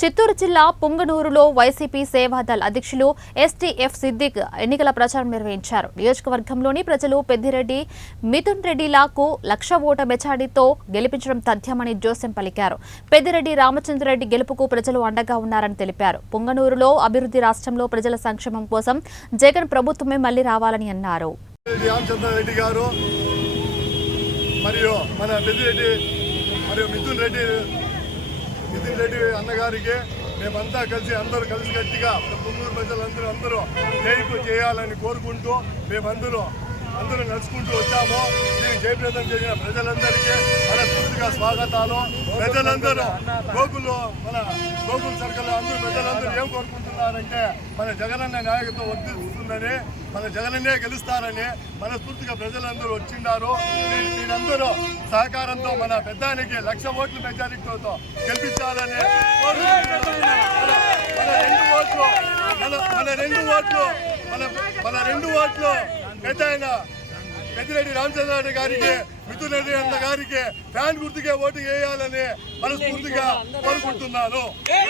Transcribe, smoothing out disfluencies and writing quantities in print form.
చిత్తూరు జిల్లా పుంగనూరులో వైసీపీ సేవాదళ్ అధ్యక్షులు ఎస్టీఎఫ్ సిద్దిక్ ఎన్నికల ప్రచారం నిర్వహించారు. నియోజకవర్గంలోని ప్రజలు పెద్దిరెడ్డి మిథున్ రెడ్డిలకు 1,00,000 ఓట్ల మెజారిటీతో గెలిపించడం తథ్యమని జోస్యం పలికారు. పెద్దిరెడ్డి రామచంద్రరెడ్డి గెలుపుకు ప్రజలు అండగా ఉన్నారని తెలిపారు. పుంగనూరులో అభివృద్ధి రాష్ట్రంలో ప్రజల సంక్షేమం కోసం జగన్ ప్రభుత్వమే మళ్లీ రావాలని అన్నారు. మిథున్ రెడ్డి అన్నగారికి మేమంతా అందరూ కలిసి గట్టిగా పుంగూరు ప్రజలందరూ జైపు చేయాలని కోరుకుంటూ అందరూ నడుచుకుంటూ వచ్చాము. దీన్ని జయప్రదం చేసిన ప్రజలందరికీ మనస్ఫూర్తిగా స్వాగతాలు. ప్రజలందరూ గోకుల్ సర్కిల్ ప్రజలందరూ ఏం కోరుకుంటున్నారంటే మన జగనన్న నాయకత్వం వర్ధిస్తుందని, మన జగనన్నే గెలుస్తారని మనస్ఫూర్తిగా ప్రజలందరూ వచ్చిండారు. వీరందరూ సహకారంతో మన పెద్దానికి 1,00,000 ఓట్ల మెజారిటీతో గెలిపించాలని మన రెండు ఓట్లు పెద్దిరెడ్డి రామచంద్రరెడ్డి గారికి, మిథున్ రెడ్డి అన్న గారికి ఫ్యాన్ గుర్తుకే ఓటు వేయాలని మనస్ఫూర్తిగా కోరుకుంటున్నాను.